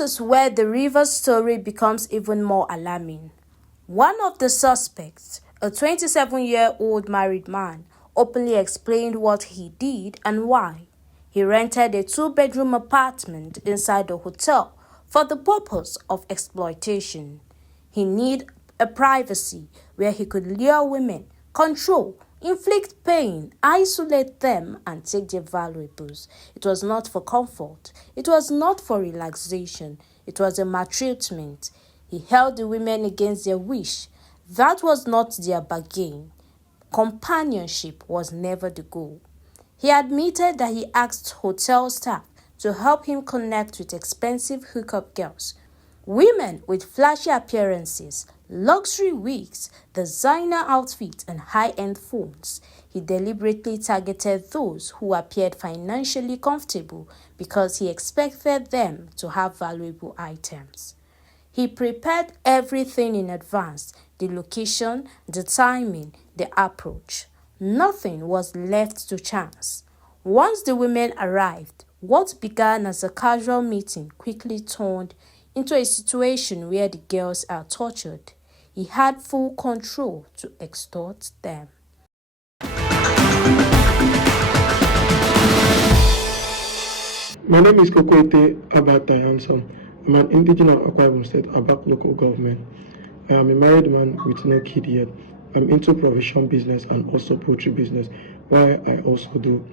This is where the River story becomes even more alarming. One of the suspects, a 27-year-old married man, openly explained what he did and why. He rented a 2-bedroom apartment inside the hotel for the purpose of exploitation. He needed a privacy where he could lure women, control, inflict pain, isolate them, and take their valuables. It was not for comfort. It was not for relaxation. It was a maltreatment. He held the women against their wish. That was not their bargain. Companionship was never the goal. He admitted that he asked hotel staff to help him connect with expensive hookup girls, women with flashy appearances, luxury wigs, designer outfits, and high-end phones. He deliberately targeted those who appeared financially comfortable because he expected them to have valuable items. He prepared everything in advance: the location, the timing, the approach. Nothing was left to chance. Once the women arrived, what began as a casual meeting quickly turned into a situation where the girls are tortured. He had full control to extort them. My name is Kokoete Abata Hanson. I'm an indigenous of Akwa Ibom State, Abak local government. I am a married man with no kid yet. I'm into provision business and also poultry business, while I also do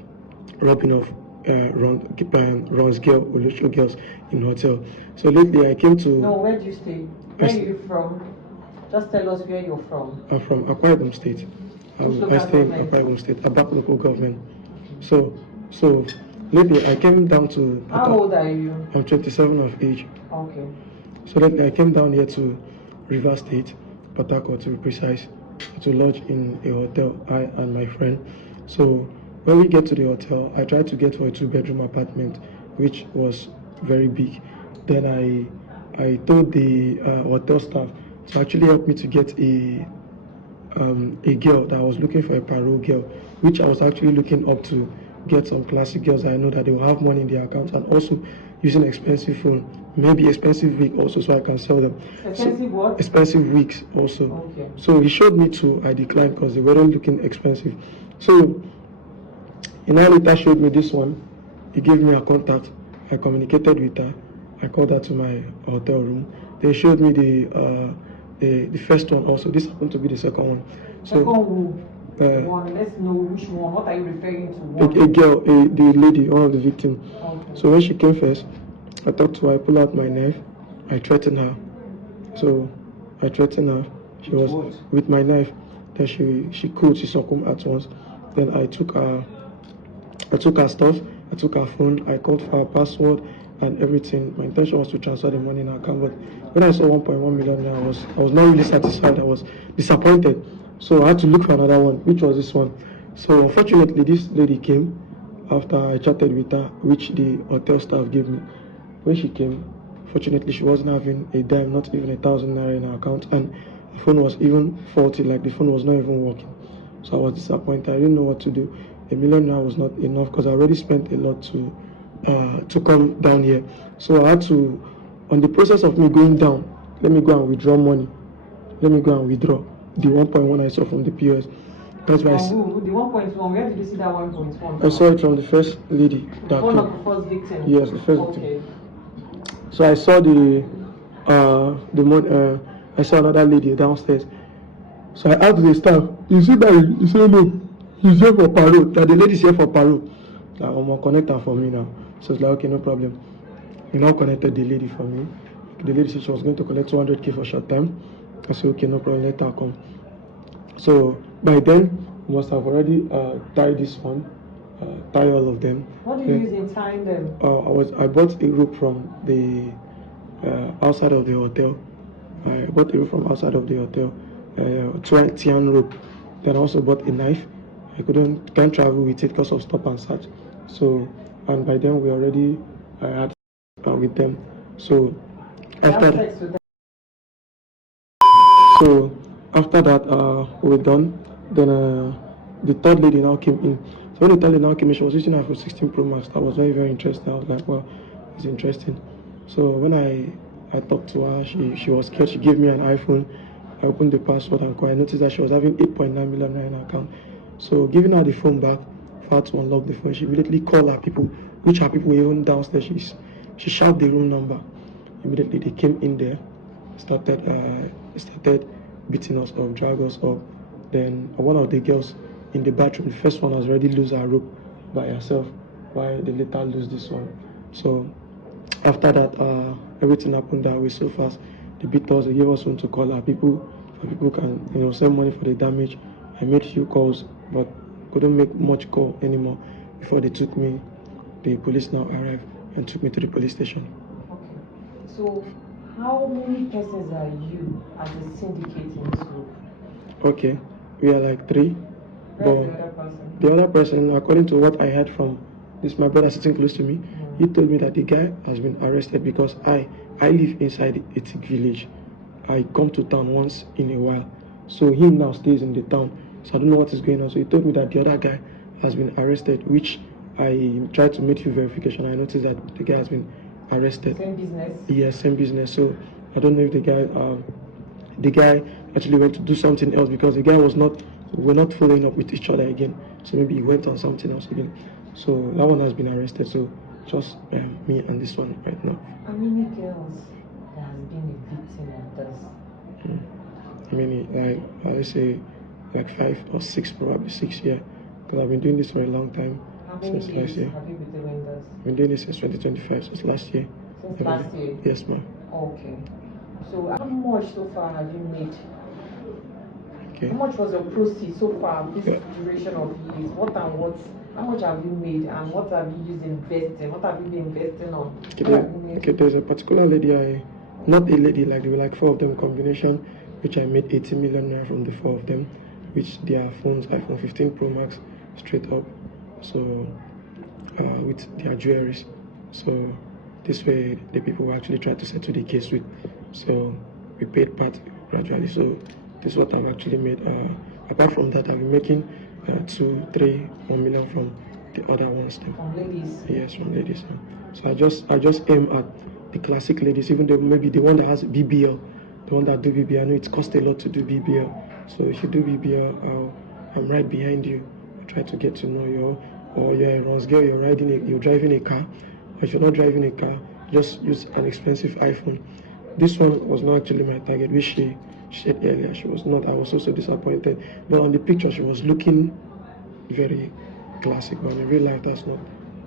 rubbing off runs girl, Olucho girls in hotel. So lately I came to... No, where do you stay? Where are you from? Just tell us where you're from. I'm from Akwa Ibom State. I stay in Akwa Ibom State, Abak local government. So lately I came down to... How old are you? I'm 27 of age. Okay. So lately I came down here to River State, Port Harcourt to be precise, to lodge in a hotel, I and my friend. So when we get to the hotel, I tried to get for a 2-bedroom apartment, which was very big. Then I told the hotel staff to actually help me to get a girl that I was looking for, a parole girl, which I was actually looking up to get some classic girls. I know that they will have money in their accounts and also using expensive phone, maybe expensive wig also, so I can sell them. Expensive what? Expensive wigs also. Okay. So he showed me two. I declined because they weren't looking expensive. So he now later showed me this one. He gave me a contact. I communicated with her. I called her to my hotel room. They showed me the first one also. This happened to be the second one. So one. Let's know which one. What are you referring to? A girl, the lady, one of the victims. Okay. So when she came first, I talked to her. I pulled out my knife. I threatened her. So I threatened her. She was with my knife. Then she succumbed at once. Then I took her stuff. I took her phone. I called for her password and everything. My intention was to transfer the money in her account. But when I saw 1.1 million, I was not really satisfied. I was disappointed. So I had to look for another one, which was this one. So unfortunately, this lady came after I chatted with her, which the hotel staff gave me. When she came, fortunately, she wasn't having a dime, not even 1,000 naira in her account, and the phone was even faulty, like the phone was not even working. So I was disappointed. I didn't know what to do. 1 million naira was not enough because I already spent a lot to come down here. So I had to, on the process of me going down, let me go and withdraw money. Let me go and withdraw the 1.1 I saw from the POS. That's why the 1.1, where did you see that 1.1? I saw it from the first lady. That one of the first victims? Yes, the first victim. So I saw I saw another lady downstairs. So I asked the staff, you see that? He said no, he's here for parole. That the lady's here for parole. I'm gonna connect her for me now. So it's like, okay, no problem. He now connected the lady for me. The lady said she was going to collect 200k for short time. I said, okay, no problem, let her come. So by then, we must have already tied this one, tie all of them. What did you use in tying them? I bought a rope from the outside of the hotel. I bought a rope from outside of the hotel, 20 rope. Then I also bought a knife. I can't travel with it because of stop and search. So, and by then we already had with them. So after that, we were done. Then the third lady now came in. So when the third lady now came in, she was using iPhone 16 Pro Max. That was very, very interesting. I was like, wow, it's interesting. So when I talked to her, she was scared. She gave me an iPhone. I opened the password and I noticed that she was having 8.9 million naira in her account. So giving her the phone back for her to unlock the phone, she immediately called her people, which her people were even downstairs. She shouted the room number. Immediately they came in there, started beating us up, drag us up. Then one of the girls in the bathroom, the first one has already lose her rope by herself, while they later lose this one. So after that, everything happened that way so fast. They beat us, they gave us one to call our people, so people can send money for the damage. I made few calls, but couldn't make much call anymore before they took me. The police now arrived and took me to the police station. Okay. So how many persons are you as a syndicate in this group? Okay, we are like 3. Where's the other person? The other person, according to what I heard from this my brother sitting close to me, he told me that the guy has been arrested because I live inside a thick village. I come to town once in a while. So he now stays in the town. So I don't know what is going on. So he told me that the other guy has been arrested, which I tried to make few verification. I noticed that the guy has been arrested. Same business? Yes, same business. So I don't know if the guy actually went to do something else because the guy we're not following up with each other again. So maybe he went on something else again. So that one has been arrested. So just me and this one right now. How many girls has been a victim of this? I mean, let's say like 5 or 6, probably 6 years. Because I've been doing this for a long time. How many Since years last year. have you been doing this? I've been doing this since 2025, since last year. Since last year? Yes, ma'am. Okay. So how much so far have you made? Okay. How much was your proceeds so far this duration of years? What and what? How much have you made and what have you used investing? What have you been investing on? Okay, there's a particular lady, not a lady, like there were like 4 of them combination, which I made 80 million naira from the 4 of them, which their phones, iPhone 15 Pro Max, straight up. So with their jewelries. So this way the people actually tried to settle the case with. So we paid part gradually. So this is what I've actually made. Apart from that, I've been making 2, 3, 1 million from the other ones. From ladies? Yes, from ladies. So I just aim at the classic ladies, even though maybe the one that has BBL, the one that do BBL. I know it costs a lot to do BBL. So if you do BBL, I'm right behind you. I try to get to know you. Or you're a runs girl, you're driving a car. Or if you're not driving a car, just use an expensive iPhone. This one was not actually my target, which she said earlier. She was not. I was also disappointed. But on the picture, she was looking very classic. But in real life, that's not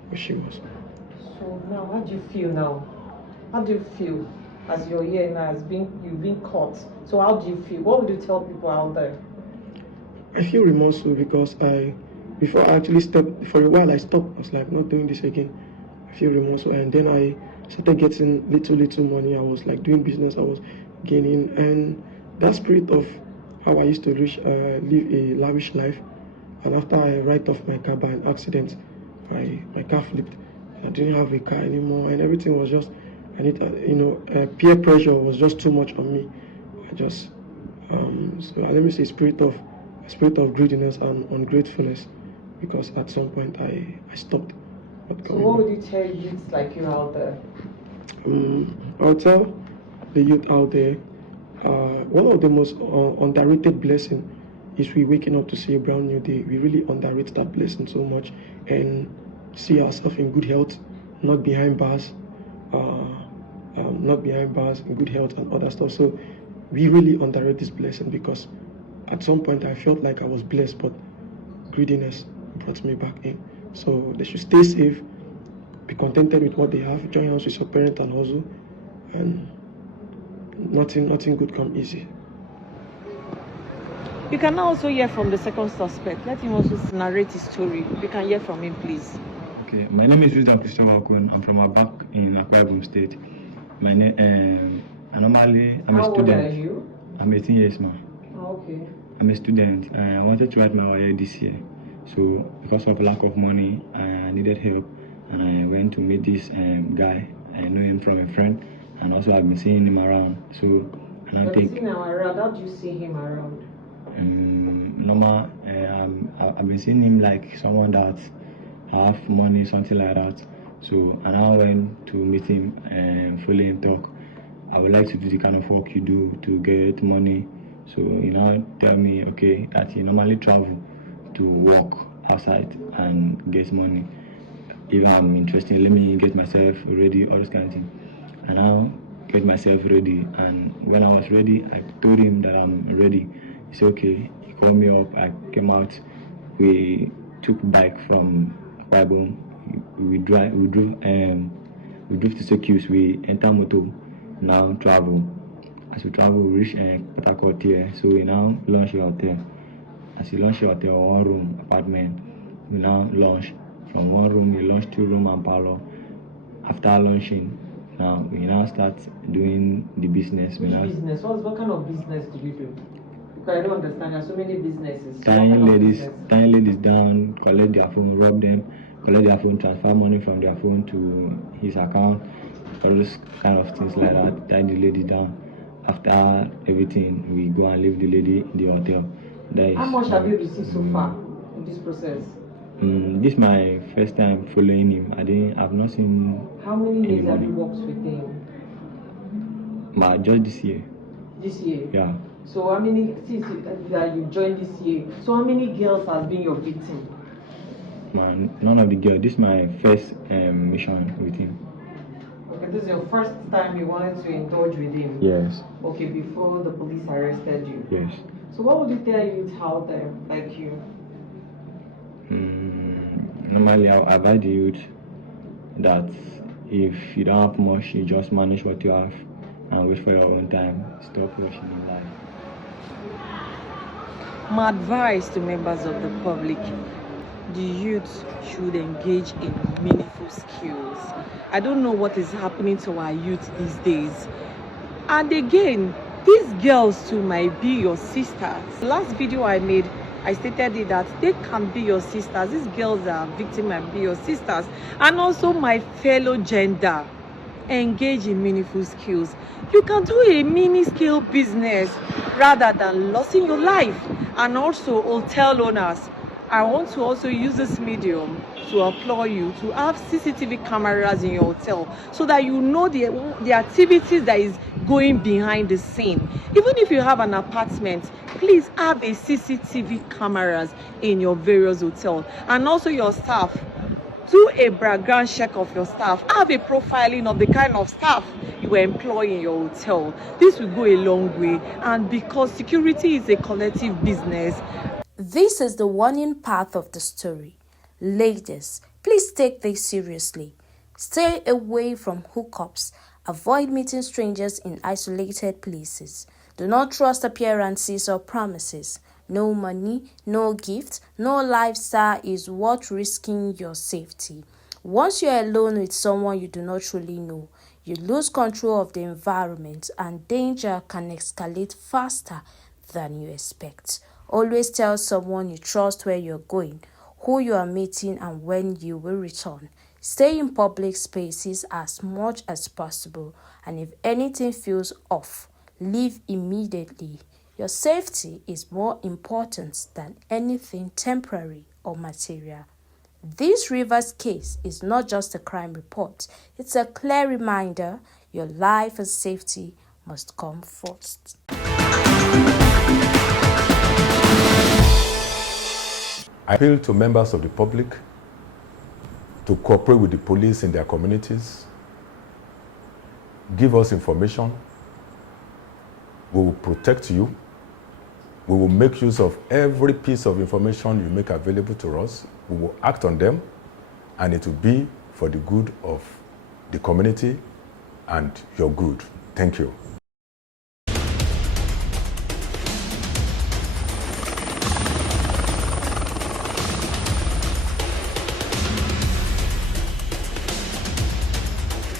what she was. So now, how do you feel now? How do you feel as you're here now? You've been caught. So how do you feel? What would you tell people out there? I feel remorseful because before I actually stepped, for a while I stopped. I was like, not doing this again. I feel remorseful, and then I started getting little money. I was like doing business. I was gaining, and that spirit of how I used to live a lavish life. And after I write off my car by an accident, my car flipped. I didn't have a car anymore, and everything was just, peer pressure was just too much on me. I just, so let me say, spirit of greediness and ungratefulness, because at some point I stopped. So what would you tell youths like you out there? I'll tell the youth out there, one of the most underrated blessings is we waking up to see a brand new day. We really underrate that blessing so much and see ourselves in good health, not behind bars, in good health and other stuff. So we really underrate this blessing, because at some point I felt like I was blessed, but greediness brought me back in. So they should stay safe, be contented with what they have, join hands with your parent and hustle, and nothing good come easy. You can now also hear from the second suspect. Let him also narrate his story. You can hear from him, please. Okay, my name is Wisdom Christopher Okun. I'm from Abak in Akwa Ibom State. My name, I'm a student. How old are you? I'm 18 years now. Oh, okay. I'm a student. I wanted to write my YA this year. So because of lack of money, I needed help, and I went to meet this guy. I know him from a friend, and also I've been seeing him around. So, and I think. How do you see him around? Normal. I've been seeing him like someone that have money, something like that. So and I went to meet him and follow him talk. I would like to do the kind of work you do to get money. So he now tell me, okay, that he normally travel to work outside and get money. If I'm interested, let me get myself ready, all this kind of thing. And now get myself ready. And when I was ready, I told him that I'm ready. He said, okay. He called me up. I came out. We took bike from Kwabon. We drove to Secuse. We enter motor. Now travel. As we travel, we reach Port Harcourt here. So we now launch the hotel. As we launch the hotel, 1 room apartment. We now launch. From 1 room, we launch 2 room and parlor. After launching, now we now start doing the business. Business? What kind of business do you do? Because I don't understand. There are so many businesses. Tying ladies down, collect their phone, rob them, collect their phone, transfer money from their phone to his account, all those kind of things like that. Tie the lady down. After everything, we go and leave the lady in the hotel. How much have you received so far in this process? This is my first time following him. I've not seen. How many years have you worked with him? Just this year. This year? Yeah. So how many, since that you joined this year, so how many girls has been your victim? None of the girls. This is my first mission with him. Okay, this is your first time you wanted to indulge with him? Yes. Okay, before the police arrested you? Yes. So what would you tell youth out there, like you? Normally, I advise the youth that if you don't have much, you just manage what you have and wait for your own time. Stop rushing in life. My advice to members of the public: the youth should engage in meaningful skills. I don't know what is happening to our youth these days. And again, these girls too might be your sisters. The last video I made, I stated it that they can be your sisters. These girls are victims and be your sisters. And also my fellow gender, engage in meaningful skills. You can do a mini scale business rather than losing your life. And also hotel owners, I want to also use this medium to applaud you to have CCTV cameras in your hotel so that you know the activities that is going behind the scene. Even if you have an apartment, please have a CCTV cameras in your various hotels. And also your staff, do a background check of your staff. Have a profiling of the kind of staff you employ in your hotel. This will go a long way, and because security is a collective business. This is the warning part of the story. Ladies, please take this seriously. Stay away from hookups. Avoid meeting strangers in isolated places. Do not trust appearances or promises. No money, no gift, no lifestyle is worth risking your safety. Once you're alone with someone you do not truly know, you lose control of the environment and danger can escalate faster than you expect. Always tell someone you trust where you're going, who you are meeting, and when you will return. Stay in public spaces as much as possible, and if anything feels off, leave immediately. Your safety is more important than anything temporary or material. This Rivers case is not just a crime report, it's a clear reminder your life and safety must come first. I appeal to members of the public to cooperate with the police in their communities, give us information, we will protect you, we will make use of every piece of information you make available to us, we will act on them, and it will be for the good of the community and your good. Thank you.